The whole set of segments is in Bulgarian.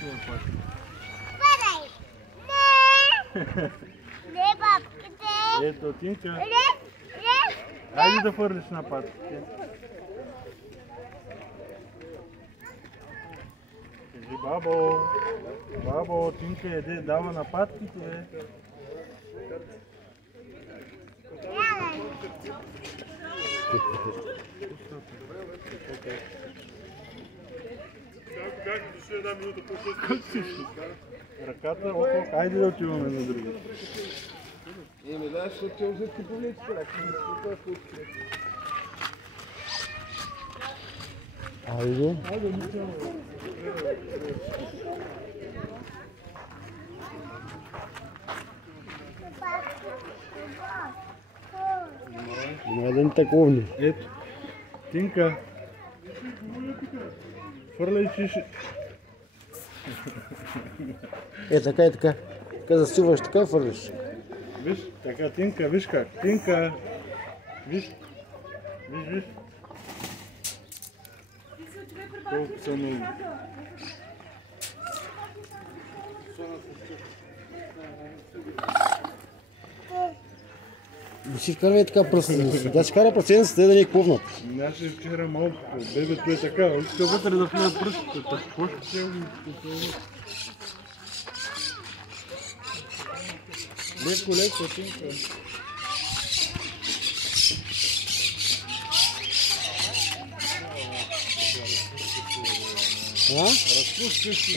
това пак. Падай! Не, бабките! Ето, Тинка. Айде да фърлиш на патките. Кажи, бабо, Тинка еде, дава на патките. Как дошли една минута по-късно? Ръката около, айде да отиваме на други. Да, защото те взят ти повлече, Айде. Има един таковни. Ето, Тинка. Фърляй чиши. Така и така. Така засиваш, така и фърлиш. Виж, така, Тинка, виж как. Тинка. Виж. Колко са много. Не си вкарвай така пръстеници. Да си кара пръстениците, да не е ковнат. Наше вчера малко. Бебето е така. Иска вътре да влияе пръстите. Какво ще трябва да изпълнят? Леко, Тинка. Разпускаш си.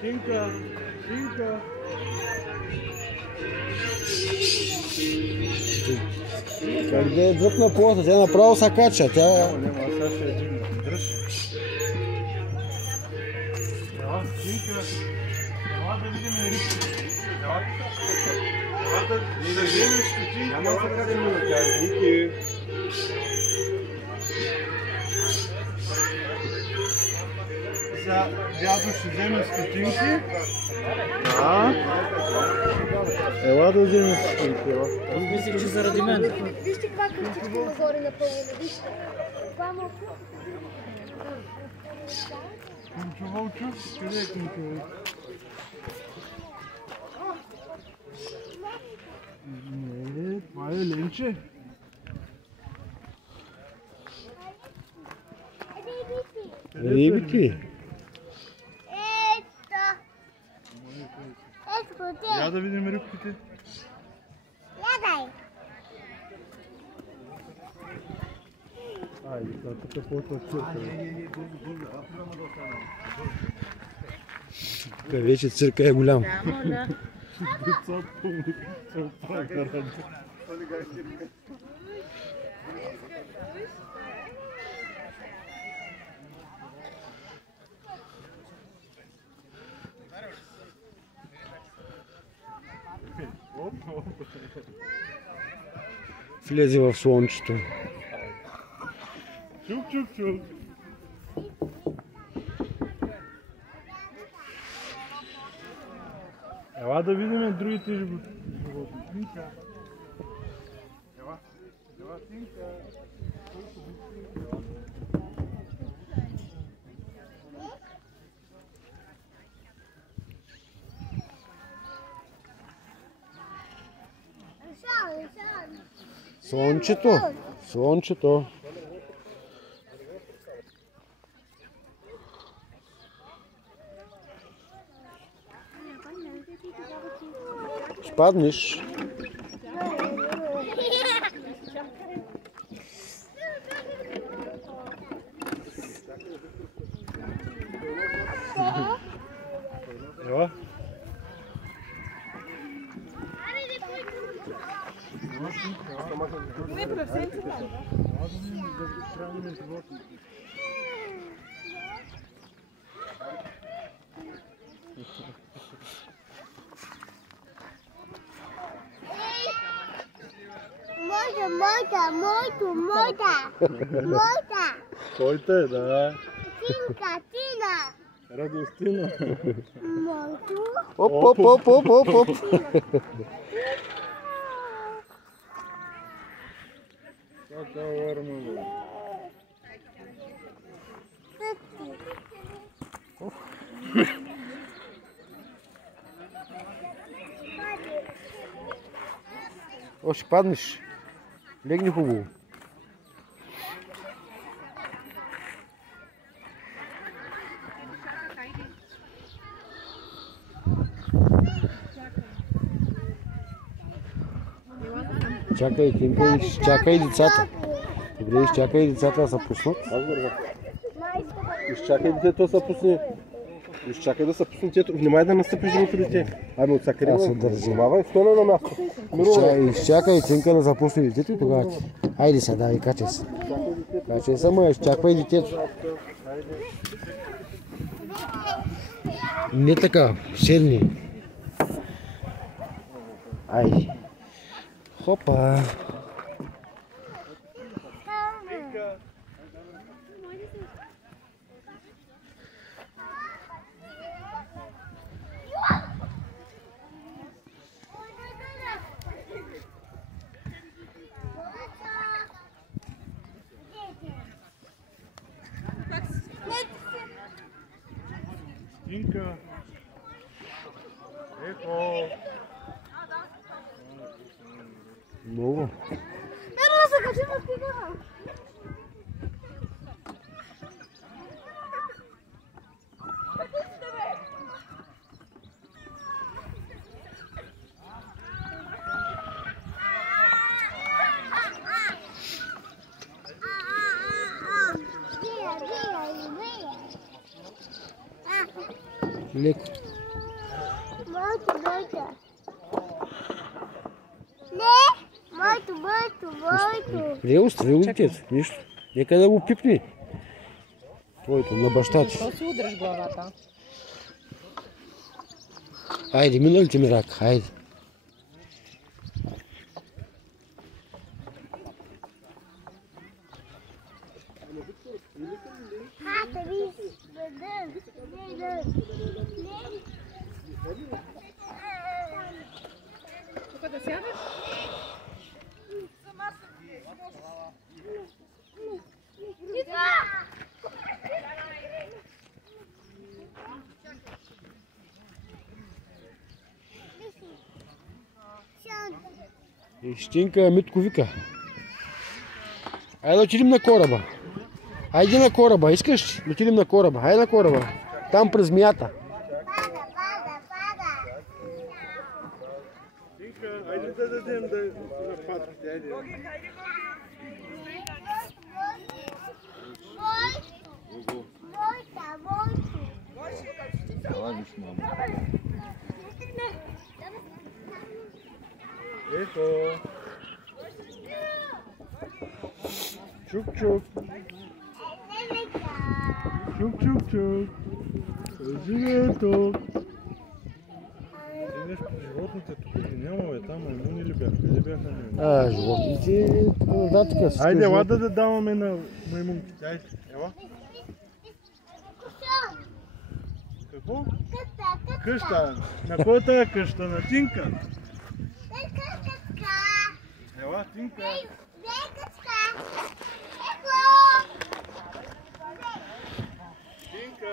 Тинка. Как да е дръпна плота, тя направо са кача. Тя... Няма, сега ще я дигна. Дръж. Ела, Тинка. Ела да видим рибки. Ела да вземеш стотинки. Няма се как да ми Вики. Сега дядо ще вземе стотинки. Ела да вземе стотинки. Аз мислих, че заради мен. Вижте каква къщичка нагоре напълнена, вижте. Това малко. Кумчо Вълчо? Къде е Кумчо Вълчо? Не, това е Ленче. Рибики. Ето, Я да видим рибките. ядай. Айде, тук по-то цирка. Вече цирка е голям. Деца пълни се оправят. Влезе в слънчето. Чук. Ела да видим другите животни. Ела, Тинка. Слънчето. Ще паднеш. Ела. Моята. Твоята е, да. Тина. Радостина. Моето. Оп. Кака върна, бе. ти. О, ще паднеш. Легни хубаво. Чакай, Тимка, изчакай децата. Добре, изчакай децата да се пуснат. Изчакай детето да се пусне. Изчакай да се пусне детето. Внимай да настъпиш другото дете. Ами от всяка Аз се държа. Внимавай, стоне на място. Изчакай Тимка да запусне детето и тогава ти. Айде сега, давай, качай се. Качай се, ма изчаквай детето. Не така, седни. Айде. Хопа. Стинка. Ехо. Много. Ела, се качи на спигара. Леко. Моето. Преустри детето, нищо. Нека да го пипни. Твоето, на баща ти. Защо си удреш главата? Айде, миналите ми рак, айде. Тук да сядеш? Щинка Митко вика. Айде да отидем на кораба. Айде на кораба, искаш? Да отидем на кораба. Айде на кораба. Там през змията. Стинка, айде да дадем да паднете, айде. Ехо. Чук-чук. Чук-чук-чук. Живето. Ти нещо животните тук ги няма, бе, там маймуни ли бяха? Къде бяха маймуни? Животните, нататък. Айде, ела да даваме на маймунките, айде, ела. Какво? Къща. На кой е тая къща? На Тинка? Ела, Тинка. Тинка.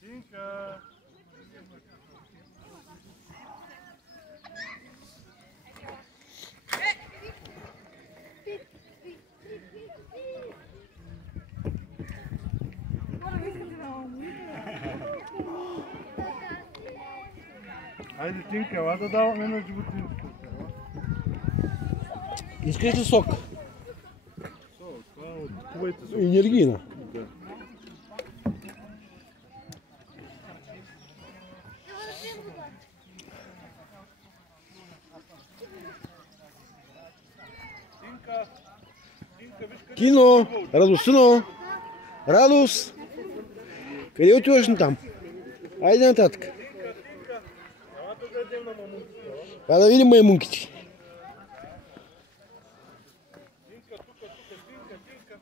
Тинка. Айде, Тинка, ела да даваме на животинската. Искаш ли сок? Това е от хубавите соки. Енергийна. Да. Тинка, Тинка, виж къде Кино, Радостино, Радост. Къде отиваш на там? Айде нататък. ела да дадем на мамунките. А да видим маймунките. Тинка, тука, Тинка, Тинка.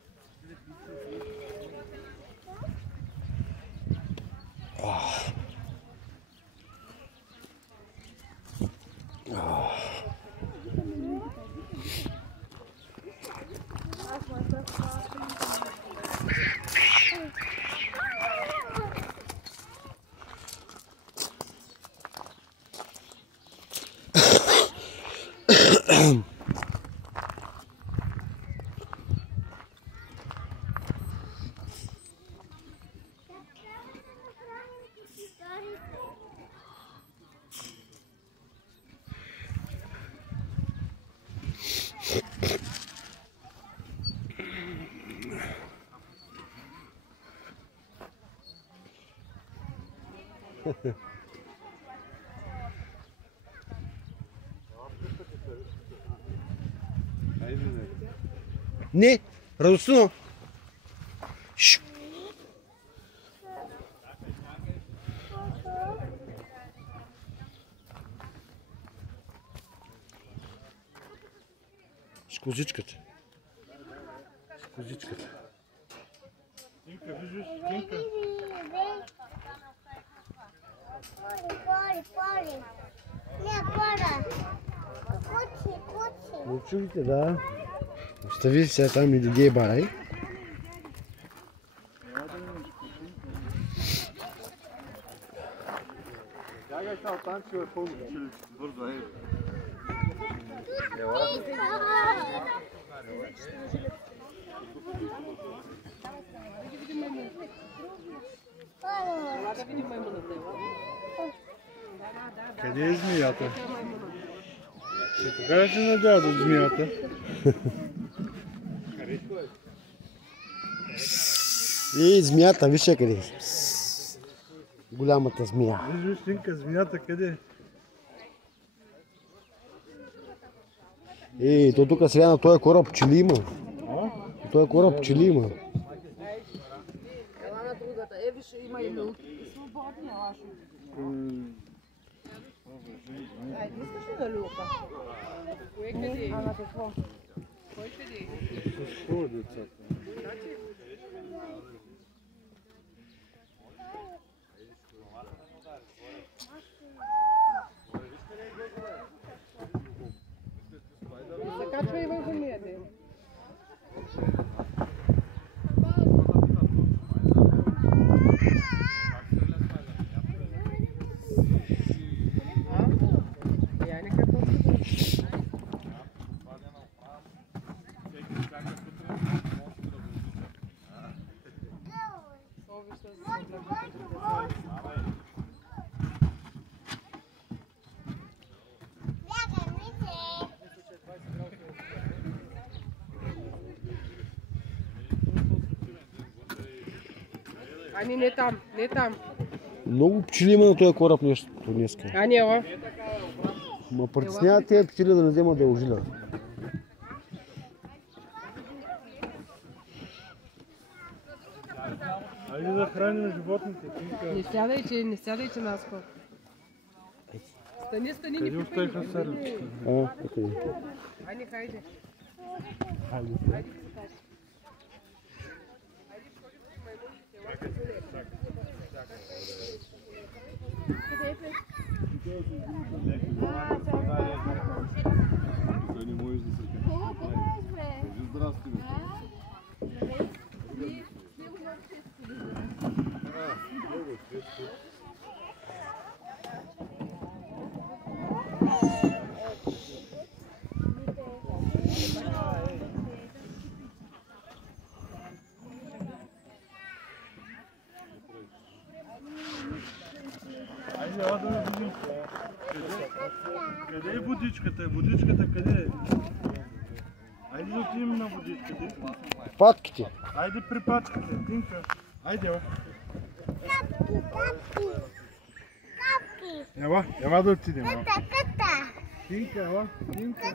Не, радостно. Шш. С козичката. С козичката. Тинка, виждаш? Тинка. Поли. Не, пора. Кучи. Лучовите, да. Остави сега там и Дидей Барай. Тягай са оттам, че е пълно училище. Бързо, ей. Къде е змията? Ще покажеш ли на дядо змията? И змията, виж къде е. Голямата змия. Виж, Тинка, змията къде е? То тук сега на този кораб пчели има. На този кораб пчели има. Ела на другата. Виж, има и люлки. Свободни, Алашо. Айде, искаш ли да люлка? Кое къде е? А на какво? Кой къде е? С кого децата? Закачвай върху нея, де. Ани, не там, не там. Много пчели има на този кораб нещо днеска. Ани, ела. Ма притесняват тези пчели да не вземат да ожилят. Айде да храним животните, Тинка. Не сядайте наскоро. Стани, Къде не оставиха серличката? Така е. Ани, хайде. Той не можеш да се кажи. Здрасти, бе. Айде, ела да видим. Къде е водичката? Водичката къде е? Айде да отидем на водичката. Патките. Айде при пачката, Тинка. Айде, ела. Ела да отидем. Тинка, ела. Тинка.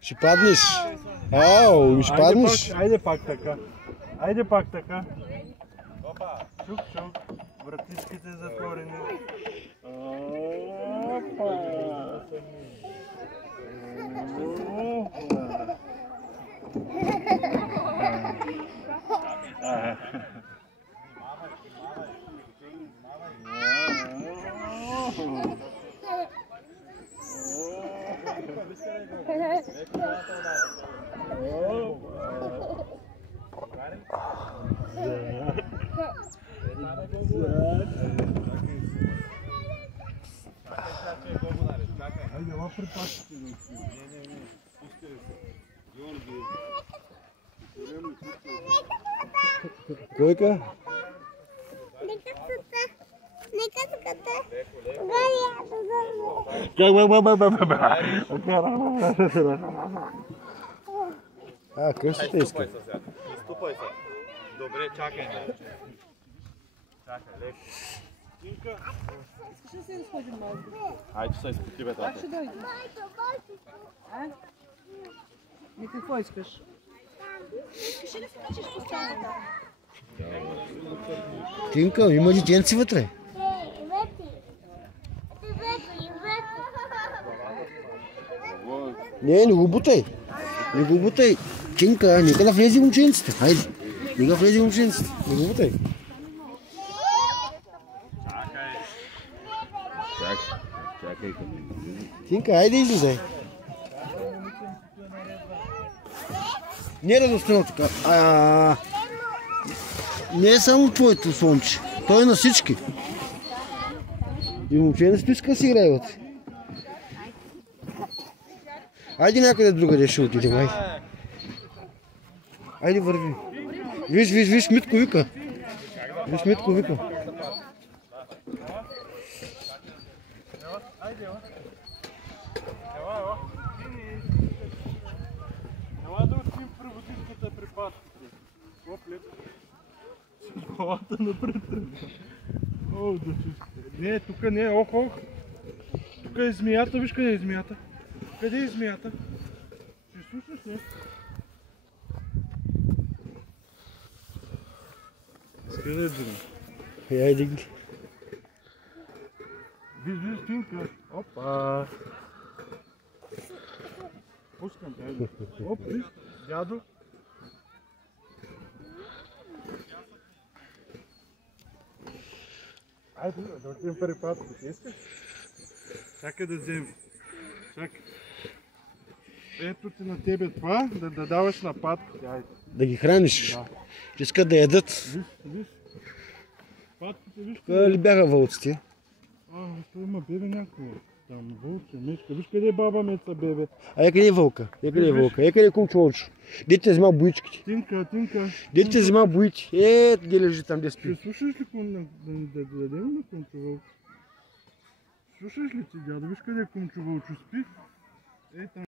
Ще паднеш. Ау, ще паднеш. Айде пак така. Айде пак така. Чук, чук. Вратичките затворени. Опа. Ajde, ova pripasite. Койка? Нека ската. А, къщата иска. Ступай се. Добре, чакай. Чакай, леко. Искаш ли се да сходим малко? Айде, че са изпод тебе, Как тата. ще дойде? А? И какво искаш? Искаш ли да се качиш по стената? Тинка, има детенци вътре. Не го бутай. Не го бутай. Тинка, нека да влезе момченцата. Хайде. Нека влезе момченцата. Не го бутай. Чакай. Тинка, айде излизай. Не е радостно така. Не е само твоето слънче. Той е на всички. И момченцето иска да си играе вътре. Айде някъде другаде ще отидем, айде. Айде върви. Виж, Митко вика. Виж, Митко вика. Ела да отидем при водичката при патките. Оплет. С главата напред. О, да чисти. Не, тук не, ох. Тук е змията, виж къде е змията. Къде е змията? Ще слушаш ли? Къде е змия? Айде ги. Виж, Тинка. Опа. Пускам те, айде. Оп, виж, дядо. Айде, да отидем при патките, искаш? Чакай да вземем. Чакай. Ето ти на тебе това, да даваш на патките, айде. Да ги храниш. Искат да ядат. Виж. Патките, виж. Къде ли бяха вълците? Той има бебе някакво. Там вълче, мечка. Виж къде е баба Меца, бебе. Къде е вълка? Къде е вълка? Къде е кумчовочо? Дете взема боичките. Тинка. Дете взема боите. Ето ги лежи там, де спи. Ще слушаш ли да дадем на Кумчо Вълчо? Слушаш ли ти, дядо? Виж къде е Кумчо Вълчо спи? Ей там.